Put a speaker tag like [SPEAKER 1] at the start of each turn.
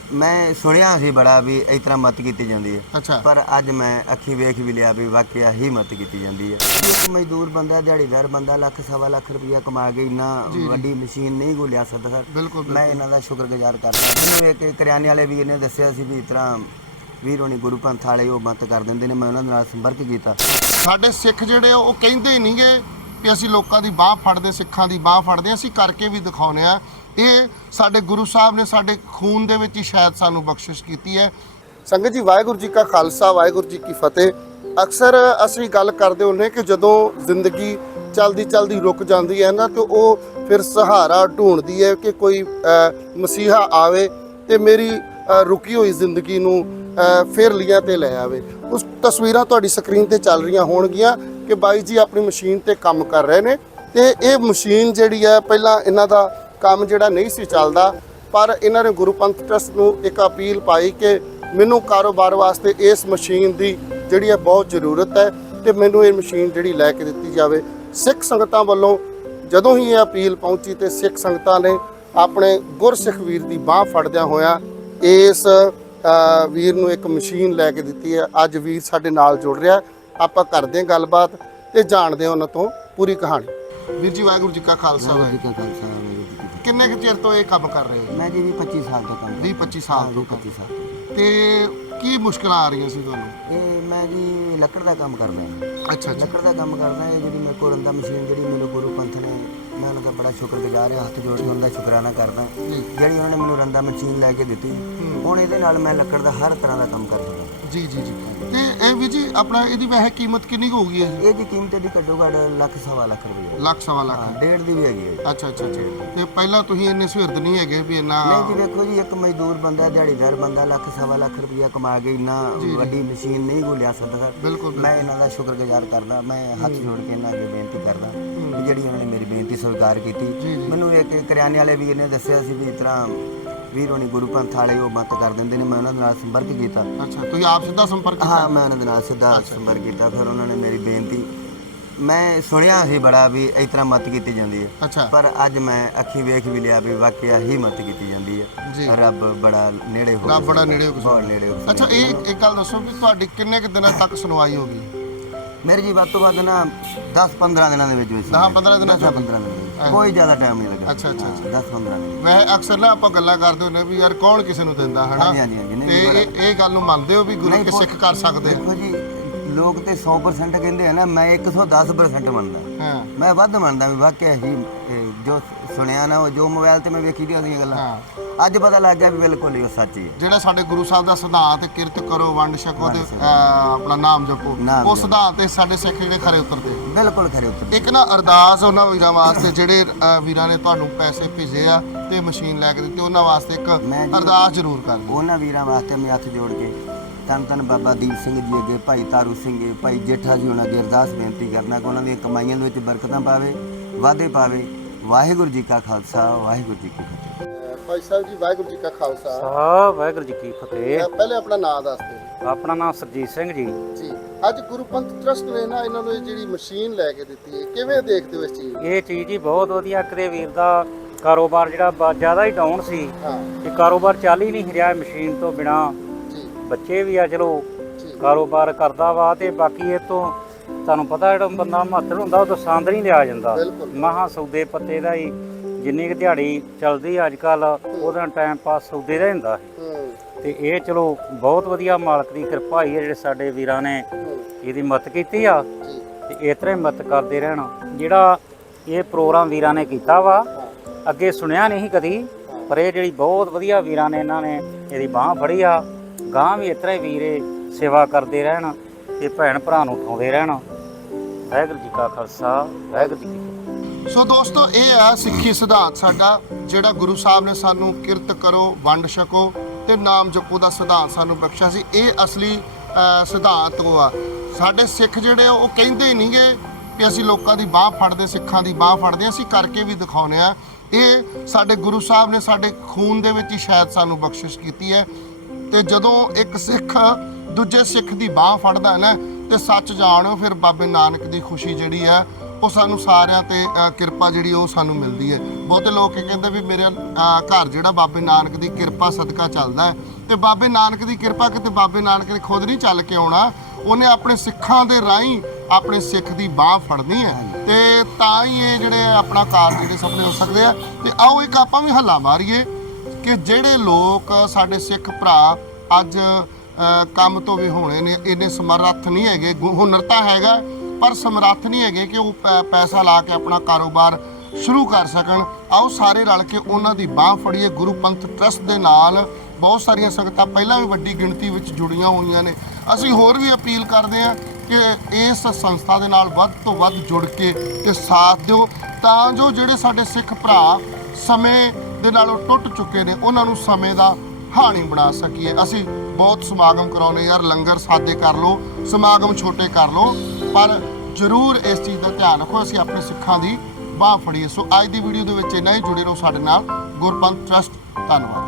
[SPEAKER 1] मैं सुनिया सी बड़ा भी इस तरह मत की जाती है।
[SPEAKER 2] अच्छा।
[SPEAKER 1] पर अज मैं अखी वेख भी लिया भी वाकया ही मत की जाती है। एक मजदूर बंदा दिहाड़ीदार बंदा लाख सवा लाख रुपया कमा के इन्ना वड्डी मशीन नहीं को लिया सकता सर।
[SPEAKER 2] बिल्कुल
[SPEAKER 1] मैं इन्हों का शुक्रगुजार करता। मैंने एक करियाने वाले वीर ने दसिया सी भी इस तरह वीर होनी गुरु पंथ वाले वो मत कर देंगे ने। मैं उन्होंने नाल संपर्क किया।
[SPEAKER 2] ਸਾਡੇ ਸਿੱਖ ਜਿਹੜੇ ਉਹ ਕਹਿੰਦੇ ਨਹੀਂਗੇ ਕਿ ਅਸੀਂ ਲੋਕਾਂ ਦੀ ਬਾਹ ਫੜਦੇ, ਸਿੱਖਾਂ ਦੀ ਬਾਹ ਫੜਦੇ, ਅਸੀਂ ਕਰਕੇ ਵੀ ਦਿਖਾਉਂਦੇ ਆ। ਇਹ ਸਾਡੇ ਗੁਰੂ ਸਾਹਿਬ ਨੇ ਸਾਡੇ ਖੂਨ ਦੇ ਵਿੱਚ ਹੀ ਸ਼ਾਇਦ ਸਾਨੂੰ ਬਖਸ਼ਿਸ਼ ਕੀਤੀ ਹੈ। ਸੰਗਤ ਜੀ, ਵਾਹਿਗੁਰੂ ਜੀ ਕਾ ਖਾਲਸਾ, ਵਾਹਿਗੁਰੂ ਜੀ ਕੀ ਫਤਿਹ। ਅਕਸਰ ਅਸੀਂ ਗੱਲ ਕਰਦੇ ਹੁੰਦੇ ਕਿ ਜਦੋਂ ਜ਼ਿੰਦਗੀ ਚਲਦੀ ਚਲਦੀ ਰੁਕ ਜਾਂਦੀ ਹੈ ਨਾ, ਤੇ ਉਹ ਫਿਰ ਸਹਾਰਾ ਢੂੰਡਦੀ ਹੈ ਕਿ ਕੋਈ ਮਸੀਹਾ ਆਵੇ ਤੇ ਮੇਰੀ ਰੁਕੀ ਹੋਈ ਜ਼ਿੰਦਗੀ ਨੂੰ ਫਿਰ ਲੀਆਂ ਤੇ ਲੈ ਆਵੇ। ਉਸ ਤਸਵੀਰਾਂ ਤੁਹਾਡੀ ਸਕਰੀਨ ਤੇ ਚੱਲ ਰਹੀਆਂ ਹੋਣਗੀਆਂ ਕਿ ਬਾਈ ਜੀ ਆਪਣੀ ਮਸ਼ੀਨ ਤੇ ਕੰਮ ਕਰ ਰਹੇ ਨੇ। ਤੇ ਇਹ ਮਸ਼ੀਨ ਜਿਹੜੀ ਹੈ, ਪਹਿਲਾਂ ਇਹਨਾਂ ਦਾ ਕੰਮ ਜਿਹੜਾ ਨਹੀਂ ਸੀ ਚੱਲਦਾ, ਪਰ ਇਹਨਾਂ ਨੇ ਗੁਰੂ ਪੰਥ ਟਰਸਟ ਨੂੰ ਇੱਕ ਅਪੀਲ ਪਾਈ ਕਿ ਮੈਨੂੰ ਕਾਰੋਬਾਰ ਵਾਸਤੇ ਇਸ ਮਸ਼ੀਨ ਦੀ ਜਿਹੜੀ ਹੈ ਬਹੁਤ ਜ਼ਰੂਰਤ ਹੈ ਤੇ ਮੈਨੂੰ ਇਹ ਮਸ਼ੀਨ ਜਿਹੜੀ ਲੈ ਕੇ ਦਿੱਤੀ ਜਾਵੇ। ਸਿੱਖ ਸੰਗਤਾਂ ਵੱਲੋਂ ਜਦੋਂ ਹੀ ਇਹ ਅਪੀਲ ਪਹੁੰਚੀ ਤੇ ਸਿੱਖ ਸੰਗਤਾਂ ਨੇ ਆਪਣੇ ਗੁਰਸਿੱਖ ਵੀਰ ਦੀ ਬਾਹ ਫੜਦਿਆਂ ਹੋਇਆ ਇਸ ਵੀਰ ਨੂੰ ਇੱਕ ਮਸ਼ੀਨ ਲੈ ਕੇ ਦਿੱਤੀ ਹੈ। ਅੱਜ ਵੀਰ ਸਾਡੇ ਨਾਲ ਜੁੜ ਰਿਹਾ, ਆਪਾਂ ਕਰਦੇ ਹਾਂ ਗੱਲਬਾਤ ਤੇ ਜਾਣਦੇ ਹਾਂ ਉਹਨਾਂ ਤੋਂ ਪੂਰੀ ਕਹਾਣੀ। ਵੀਰ ਜੀ, ਵਾਹਿਗੁਰੂ ਜੀ ਕਾ ਖਾਲਸਾ, ਵਾਹਿਗੁਰੂ ਜੀ ਕੀ ਫਤਿਹ। ਕਿੰਨੇ ਕੁ ਚਿਰ ਤੋਂ ਇਹ ਕੰਮ ਕਰ ਰਹੇ ਹੋ?
[SPEAKER 1] मैं जी 25 साल का काम
[SPEAKER 2] 20-25 ਸਾਲ ਤੋਂ।
[SPEAKER 1] 25 साल
[SPEAKER 2] ਤੇ ਕੀ ਮੁਸ਼ਕਲਾਂ ਆ ਰਹੀਆਂ ਸੀ ਤੁਹਾਨੂੰ?
[SPEAKER 1] ਇਹ ਮੈਂ ਜੀ ਲੱਕੜ ਦਾ ਕੰਮ ਕਰਦਾ ਹਾਂ।
[SPEAKER 2] ਅੱਛਾ ਅੱਛਾ।
[SPEAKER 1] ਲੱਕੜ ਦਾ ਕੰਮ ਕਰਦਾ ਇਹ ਜਿਹੜੀ ਮੇਰੇ ਕੋਲ ਰੰਦਾ ਮਸ਼ੀਨ ਜਿਹੜੀ ਮੈਨੂੰ ਗੁਰੂ ਪੰਥ ਨੇ, ਮੈਂ ਉਹਨਾਂ ਦਾ ਬੜਾ ਸ਼ੁਕਰਗੁਜ਼ਾਰ ਹਾਂ, ਹੱਥ ਜੋੜ ਕੇ ਉਹਨਾਂ ਦਾ ਸ਼ੁਕਰਾਨਾ ਕਰਦਾ ਜਿਹੜੀ ਉਹਨਾਂ ਨੇ ਮੈਨੂੰ ਰੰਦਾ ਮਸ਼ੀਨ ਲੈ ਕੇ ਦਿੱਤੀ। ਹੁਣ ਇਹਦੇ ਨਾਲ ਮੈਂ ਲੱਕੜ ਦਾ ਹਰ ਤਰ੍ਹਾਂ ਦਾ ਕੰਮ ਕਰ ਸਕਦਾ।
[SPEAKER 2] ਜੀ ਜੀ ਜੀ। ਤੇ ਇਹ ਵੀ ਜੀ ਆਪਣਾ ਇਹਦੀ ਵੈਸੇ ਕੀਮਤ ਕਿੰਨੀ ਕੁ ਹੋਊਗੀ?
[SPEAKER 1] ਇਹ ਜੀ ਕੀਮਤ ਦੀ ਘੱਟੋ ਘੱਟ ਲੱਖ ਸਵਾ ਲੱਖ ਰੁਪਏ।
[SPEAKER 2] ਲੱਖ ਸਵਾ ਲੱਖ?
[SPEAKER 1] ਡੇਢ ਦੀ ਵੀ ਹੈਗੀ ਹੈ।
[SPEAKER 2] ਅੱਛਾ ਅੱਛਾ ਅੱਛਾ। ਤੇ ਪਹਿਲਾਂ ਤੁਸੀਂ ਇੰਨੇ ਸੁਹਿਰਦ ਨਹੀਂ ਹੈਗੇ ਵੀ ਇੰਨਾ?
[SPEAKER 1] ਨਹੀਂ ਜੀ, ਵੇਖੋ ਜੀ, ਇੱਕ ਮਜ਼ਦੂਰ ਬੰਦਾ ਦਿਹਾੜੀਦਾਰ ਬੰਦਾ ਲੱਖ ਸਵਾ ਲੱਖ ਰੁਪਇਆ ਕਮਾ ਕੇ ਇੰਨਾ ਵੱਡੀ ਮਸ਼ੀਨ ਨਹੀਂ ਕੋ ਲਿਆ ਸਕਦਾ।
[SPEAKER 2] ਬਿਲਕੁਲ।
[SPEAKER 1] ਮੈਂ ਇਹਨਾਂ ਦਾ ਸ਼ੁਕਰਗੁਜ਼ਾਰ ਕਰਦਾ। ਮੈਂ ਹੱਥ ਜੋੜ ਕੇ ਇਹਨਾਂ ਅੱਗੇ ਬੇਨਤੀ ਕਰਦਾ ਵੀ ਜਿਹੜੀ ਉਹਨਾਂ ਨੇ ਮੇਰੀ ਬੇਨਤੀ ਸਵੀਕਾਰ ਕੀਤੀ। ਮੈਨੂੰ ਇੱਕ ਕਰਿਆਨੇ ਵਾਲੇ ਵੀਰ ਨੇ ਦੱਸਿਆ ਸੀ ਵੀ ਇਸ ਤਰ੍ਹਾਂ ਵੀਰ ਹੋਣੀ ਗੁਰੂ ਪੰਥ ਵਾਲੇ ਉਹ ਮਤ ਕਰ ਦਿੰਦੇ ਨੇ। ਮੈਂ ਉਹਨਾਂ ਨਾਲ ਸੰਪਰਕ ਕੀਤਾ।
[SPEAKER 2] ਅੱਛਾ, ਤੁਸੀਂ ਆਪ ਸਿੱਧਾ ਸੰਪਰਕ ਕੀਤਾ?
[SPEAKER 1] ਹਾਂ, ਮੈਂ ਉਹਨਾਂ ਦੇ ਨਾਲ ਸਿੱਧਾ ਸੰਪਰਕ ਕੀਤਾ। ਫਿਰ ਉਹਨਾਂ ਨੇ ਮੇਰੀ ਬੇਨਤੀ, ਮੈਂ ਸੁਣਿਆ ਸੀ ਬੜਾ ਵੀ ਇਸ ਤਰ੍ਹਾਂ ਮਤ ਕੀਤੀ ਜਾਂਦੀ ਹੈ।
[SPEAKER 2] ਅੱਛਾ।
[SPEAKER 1] ਪਰ ਅੱਜ ਮੈਂ ਅੱਖੀ ਵੇਖ ਵੀ ਲਿਆ ਵੀ ਵਾਕਿਆ ਹੀ ਮਤ ਕੀਤੀ ਜਾਂਦੀ ਹੈ। ਰੱਬ ਬੜਾ ਨੇੜੇ ਹੋ ਗਿਆ।
[SPEAKER 2] ਰੱਬ ਬੜਾ ਨੇੜੇ ਹੋ ਗਿਆ।
[SPEAKER 1] ਬਹੁਤ ਨੇੜੇ ਹੋ ਗਿਆ।
[SPEAKER 2] ਅੱਛਾ, ਇਹ ਇੱਕ ਗੱਲ ਦੱਸੋ ਵੀ ਤੁਹਾਡੀ ਕਿੰਨੇ ਕੁ ਦਿਨਾਂ ਤੱਕ ਸੁਣਵਾਈ ਹੋ ਗਈ?
[SPEAKER 1] ਮੇਰੀ ਜੀ ਵੱਧ ਤੋਂ ਵੱਧ ਨਾ 10-15 ਦਿਨਾਂ ਦੇ ਵਿੱਚ
[SPEAKER 2] 10-15 ਦਿਨਾਂ
[SPEAKER 1] 15 ਦਿਨ, ਕੋਈ ਜ਼ਿਆਦਾ ਟਾਈਮ ਨਹੀਂ ਲੱਗਾ।
[SPEAKER 2] ਅੱਛਾ ਅੱਛਾ ਅੱਛਾ।
[SPEAKER 1] 10-15 ਦਿਨ।
[SPEAKER 2] ਵੈਸੇ ਅਕਸਰ ਨਾ ਆਪਾਂ ਗੱਲਾਂ ਕਰਦੇ ਹੁੰਦੇ ਵੀ ਯਾਰ ਕੌਣ ਕਿਸੇ ਨੂੰ ਦਿੰਦਾ, ਹਨਾ?
[SPEAKER 1] ਹਾਂਜੀ ਹਾਂਜੀ ਹਾਂਜੀ।
[SPEAKER 2] ਤੇ ਇਹ ਗੱਲ ਨੂੰ ਮੰਨਦੇ ਹੋ ਵੀ ਗੁਰੂ ਕੇ ਸਿੱਖ ਕਰ ਸਕਦੇ ਆ?
[SPEAKER 1] ਦੇਖੋ ਜੀ, ਲੋਕ ਤੇ 100% ਕਹਿੰਦੇ ਆ ਨਾ, ਮੈਂ 110% ਮੰਨਦਾ।
[SPEAKER 2] ਹਾਂ।
[SPEAKER 1] ਮੈਂ ਵੱਧ ਮੰਨਦਾ ਵੀ ਵਾਕਿਆ ਹੀ ਜੋ ਸੁਣਿਆ ਨਾ, ਉਹ ਜੋ ਮੋਬਾਈਲ ਤੇ ਮੈਂ ਵੇਖੀ ਦੀਆਂ ਗੱਲਾਂ, ਅੱਜ ਪਤਾ ਲੱਗ ਗਿਆ ਵੀ ਬਿਲਕੁਲ ਹੀ ਉਹ ਸੱਚ ਹੀ ਹੈ।
[SPEAKER 2] ਜਿਹੜਾ ਸਾਡੇ ਗੁਰੂ ਸਾਹਿਬ ਦਾ ਸਿਧਾਂਤ ਕਿਰਤ ਕਰੋ ਵੰਡ ਛਕੋ ਤੇ ਆਪਣਾ ਨਾਮ ਜਪੋ, ਉਹ ਸਿਧਾਂਤ ਤੇ ਸਾਡੇ ਸਿੱਖ ਜਿਹੜੇ ਖਰੇ ਉਤਰਦੇ,
[SPEAKER 1] ਬਿਲਕੁਲ ਖਰੇ ਉਤਰਦੇ।
[SPEAKER 2] ਇੱਕ ਨਾ ਅਰਦਾਸ ਉਹਨਾਂ ਵੀਰਾਂ ਵਾਸਤੇ ਜਿਹੜੇ ਵੀਰਾਂ ਨੇ ਤੁਹਾਨੂੰ ਪੈਸੇ ਭੇਜੇ ਆ ਤੇ ਮਸ਼ੀਨ ਲੈ ਕੇ ਦਿੱਤੀ, ਉਹਨਾਂ ਵਾਸਤੇ ਇੱਕ ਅਰਦਾਸ ਜ਼ਰੂਰ ਕਰ ਦਿਓ।
[SPEAKER 1] ਉਹਨਾਂ ਵੀਰਾਂ ਵਾਸਤੇ ਮੈਂ ਹੱਥ ਜੋੜ ਕੇ ਧੰਨ ਧੰਨ ਬਾਬਾ ਦੀਪ ਸਿੰਘ ਜੀ ਅੱਗੇ, ਭਾਈ ਤਾਰੂ ਸਿੰਘ, ਭਾਈ ਜੇਠਾ ਜੀ ਉਹਨਾਂ ਅੱਗੇ ਅਰਦਾਸ ਬੇਨਤੀ ਕਰਨਾ ਕਿ ਉਹਨਾਂ ਦੀਆਂ ਕਮਾਈਆਂ ਦੇ ਵਿੱਚ ਬਰਕਤਾਂ ਪਾਵੇ, ਵਾਧੇ ਪਾਵੇ। ਵਾਹਿਗੁਰੂ ਜੀ ਕਾ ਖਾਲਸਾ, ਵਾਹਿਗੁਰੂ ਜੀ ਕੀ ਫਤਿਹ।
[SPEAKER 2] ਭਾਈ ਸਾਹਿਬ ਜੀ, ਵਾਹਿਗੁਰੂ ਜੀ ਕਾ ਖਾਲਸਾ,
[SPEAKER 3] ਵਾਹਿਗੁਰੂ ਜੀ ਕੀ ਫਤਿਹ।
[SPEAKER 2] ਪਹਿਲੇ ਆਪਣਾ ਨਾਮ ਦੱਸ ਦਿਓ।
[SPEAKER 3] ਆਪਣਾ ਨਾਮ ਸਰਜੀਤ ਸਿੰਘ ਜੀ।
[SPEAKER 2] ਜੀ, ਅੱਜ ਗੁਰੂ ਪੰਥ ਟਰਸਟ ਨੇ ਨਾ ਇਹਨਾਂ ਨੂੰ ਇਹ ਜਿਹੜੀ ਮਸ਼ੀਨ ਲੈ ਕੇ ਦਿੱਤੀ ਹੈ, ਕਿਵੇਂ ਦੇਖਦੇ ਹੋ ਇਸ ਚੀਜ਼?
[SPEAKER 3] ਇਹ ਚੀਜ਼ ਜੀ ਬਹੁਤ ਵਧੀਆ। ਕਦੇ ਵੀਰ ਦਾ ਕਾਰੋਬਾਰ ਜਿਹੜਾ ਜ਼ਿਆਦਾ ਹੀ ਡਾਊਨ ਸੀ,
[SPEAKER 2] ਹਾਂ,
[SPEAKER 3] ਇਹ ਕਾਰੋਬਾਰ ਚੱਲ ਹੀ ਨਹੀਂ ਰਿਹਾ ਮਸ਼ੀਨ ਤੋਂ ਬਿਨਾ।
[SPEAKER 2] ਜੀ,
[SPEAKER 3] ਬੱਚੇ ਵੀ ਆ, ਚਲੋ ਕਾਰੋਬਾਰ ਕਰਦਾ ਵਾ। ਤੇ ਬਾਕੀ ਇਹ ਤੋਂ ਤੁਹਾਨੂੰ ਪਤਾ ਜਿਹੜਾ ਬੰਦਾ ਮਹੱਤਵ ਹੁੰਦਾ ਉਹ ਤੋਂ ਸੰਦ ਨਹੀਂ ਲਿਆ ਜਾਂਦਾ। ਮਹਾ ਸੌਦੇ ਪੱਤੇ ਦਾ ਹੀ ਜਿੰਨੀ ਕੁ ਦਿਹਾੜੀ ਚੱਲਦੀ ਅੱਜ ਕੱਲ, ਉਹਦਾ ਟਾਈਮ ਪਾਸ ਸੌਦੇ ਦਾ ਹੁੰਦਾ ਸੀ। ਤੇ ਇਹ ਚਲੋ ਬਹੁਤ ਵਧੀਆ ਮਾਲਕ ਦੀ ਕਿਰਪਾ ਹੀ ਹੈ ਜਿਹੜੇ ਸਾਡੇ ਵੀਰਾਂ ਨੇ ਇਹਦੀ ਮਦਦ ਕੀਤੀ ਆ। ਤੇ ਇਸ ਤਰ੍ਹਾਂ ਹੀ ਮਦਦ ਕਰਦੇ ਰਹਿਣ। ਜਿਹੜਾ ਇਹ ਪ੍ਰੋਗਰਾਮ ਵੀਰਾਂ ਨੇ ਕੀਤਾ ਵਾ, ਅੱਗੇ ਸੁਣਿਆ ਨਹੀਂ ਕਦੀ, ਪਰ ਇਹ ਜਿਹੜੀ ਬਹੁਤ ਵਧੀਆ ਵੀਰਾਂ ਨੇ ਇਹਨਾਂ ਨੇ ਇਹਦੀ ਬਾਂਹ ਫੜੀ ਆ। ਗਾਂ ਵੀ ਇਸ ਤਰ੍ਹਾਂ ਹੀ ਵੀਰੇ ਸੇਵਾ ਕਰਦੇ ਰਹਿਣ ਤੇ ਭੈਣ ਭਰਾ ਨੂੰ ਉਠਾਉਂਦੇ ਰਹਿਣ। ਵਾਹਿਗੁਰੂ ਜੀ ਕਾ ਖਾਲਸਾ, ਵਾਹਿਗੁਰੂ ਜੀ ਕੀ ਫਤਿਹ।
[SPEAKER 2] ਸੋ ਦੋਸਤੋ, ਇਹ ਆ ਸਿੱਖੀ ਸਿਧਾਂਤ ਸਾਡਾ, ਜਿਹੜਾ ਗੁਰੂ ਸਾਹਿਬ ਨੇ ਸਾਨੂੰ ਕਿਰਤ ਕਰੋ ਵੰਡ ਛਕੋ ਤੇ ਨਾਮ ਜਪੋ ਦਾ ਸਿਧਾਂਤ ਸਾਨੂੰ ਬਖਸ਼ਿਆ ਸੀ। ਇਹ ਅਸਲੀ ਸਿਧਾਂਤ ਉਹ ਆ। ਸਾਡੇ ਸਿੱਖ ਜਿਹੜੇ ਉਹ ਕਹਿੰਦੇ ਨਹੀਂਗੇ ਕਿ ਅਸੀਂ ਲੋਕਾਂ ਦੀ ਬਾਹ ਫੜਦੇ, ਸਿੱਖਾਂ ਦੀ ਬਾਹ ਫੜਦੇ, ਅਸੀਂ ਕਰਕੇ ਵੀ ਦਿਖਾਉਂਦੇ ਆ। ਇਹ ਸਾਡੇ ਗੁਰੂ ਸਾਹਿਬ ਨੇ ਸਾਡੇ ਖੂਨ ਦੇ ਵਿੱਚ ਹੀ ਸ਼ਾਇਦ ਸਾਨੂੰ ਬਖਸ਼ਿਸ਼ ਕੀਤੀ ਹੈ। ਤੇ ਜਦੋਂ ਇੱਕ ਸਿੱਖ ਦੂਜੇ ਸਿੱਖ ਦੀ ਬਾਹ ਫੜਦਾ ਹੈ ਨਾ, ਤੇ ਸੱਚ ਜਾਣੋ ਫਿਰ ਬਾਬੇ ਨਾਨਕ ਦੀ ਖੁਸ਼ੀ ਜਿਹੜੀ ਆ ਉਹ ਸਾਨੂੰ ਸਾਰਿਆਂ ਤੇ ਕਿਰਪਾ ਜਿਹੜੀ ਉਹ ਸਾਨੂੰ ਮਿਲਦੀ ਹੈ। ਬਹੁਤੇ ਲੋਕ ਇਹ ਕਹਿੰਦੇ ਵੀ ਮੇਰੇ ਘਰ ਜਿਹੜਾ ਬਾਬੇ ਨਾਨਕ ਦੀ ਕਿਰਪਾ ਸਦਕਾ ਚੱਲਦਾ ਹੈ, ਤੇ ਬਾਬੇ ਨਾਨਕ ਦੀ ਕਿਰਪਾ ਕਿਤੇ ਬਾਬੇ ਨਾਨਕ ਨੇ ਖੁਦ ਨਹੀਂ ਚੱਲ ਕੇ ਆਉਣਾ, ਉਹਨੇ ਆਪਣੇ ਸਿੱਖਾਂ ਦੇ ਰਾਹੀਂ ਆਪਣੇ ਸਿੱਖ ਦੀ ਬਾਹ ਫੜਨੀ ਹੈ, ਤੇ ਤਾਂ ਹੀ ਇਹ ਜਿਹੜੇ ਆਪਣਾ ਕਾਰਜ ਜਿਹੜੇ ਸਫਲ ਹੋ ਸਕਦੇ ਆ। ਤੇ ਆਓ ਇੱਕ ਆਪਾਂ ਵੀ ਹੱਲਾ ਮਾਰੀਏ ਕਿ ਜਿਹੜੇ ਲੋਕ ਸਾਡੇ ਸਿੱਖ ਭਰਾ ਅੱਜ ਕੰਮ ਤੋਂ ਵੀ ਹੋਣੇ ਨੇ, ਇੰਨੇ ਸਮਰੱਥ ਨਹੀਂ ਹੈਗੇ, ਹੁਨਰ ਤਾਂ ਹੈਗਾ ਪਰ ਸਮਰੱਥ ਨਹੀਂ ਹੈਗੇ ਕਿ ਉਹ ਪੈਸਾ ਲਾ ਕੇ ਆਪਣਾ ਕਾਰੋਬਾਰ ਸ਼ੁਰੂ ਕਰ ਸਕਣ। ਆਓ ਸਾਰੇ ਰਲ ਕੇ ਉਹਨਾਂ ਦੀ ਬਾਹ ਫੜੀਏ। ਗੁਰੂ ਪੰਥ ਟਰਸਟ ਦੇ ਨਾਲ ਬਹੁਤ ਸਾਰੀਆਂ ਸੰਗਤਾਂ ਪਹਿਲਾਂ ਵੀ ਵੱਡੀ ਗਿਣਤੀ ਵਿੱਚ ਜੁੜੀਆਂ ਹੋਈਆਂ ਨੇ। ਅਸੀਂ ਹੋਰ ਵੀ ਅਪੀਲ ਕਰਦੇ ਹਾਂ ਕਿ ਇਸ ਸੰਸਥਾ ਦੇ ਨਾਲ ਵੱਧ ਤੋਂ ਵੱਧ ਜੁੜ ਕੇ ਤੇ ਸਾਥ ਦਿਓ, ਤਾਂ ਜੋ ਜਿਹੜੇ ਸਾਡੇ ਸਿੱਖ ਭਰਾ ਸਮੇਂ ਦੇ ਨਾਲੋਂ ਟੁੱਟ ਚੁੱਕੇ ਨੇ ਉਹਨਾਂ ਨੂੰ ਸਮੇਂ ਦਾ ਹਾਣੀ ਬਣਾ ਸਕੀਏ। ਅਸੀਂ ਬਹੁਤ ਸਮਾਗਮ ਕਰਾਉਨੇ ਯਾਰ, ਲੰਗਰ ਸਾਦੇ ਕਰ ਲਓ, ਸਮਾਗਮ ਛੋਟੇ ਕਰ ਲਓ, ਪਰ ਜ਼ਰੂਰ ਇਸ ਚੀਜ਼ ਦਾ ਧਿਆਨ ਰੱਖੋ ਅਸੀਂ ਆਪਣੇ ਸਿੱਖਾਂ ਦੀ ਬਾਹ ਫੜੀਏ। ਸੋ ਅੱਜ ਦੀ ਵੀਡੀਓ ਦੇ ਵਿੱਚ ਇੰਨਾ ਹੀ। ਜੁੜੇ ਰਹੋ ਸਾਡੇ ਨਾਲ। ਗੁਰਪੰਥ ਟਰਸਟ। ਧੰਨਵਾਦ।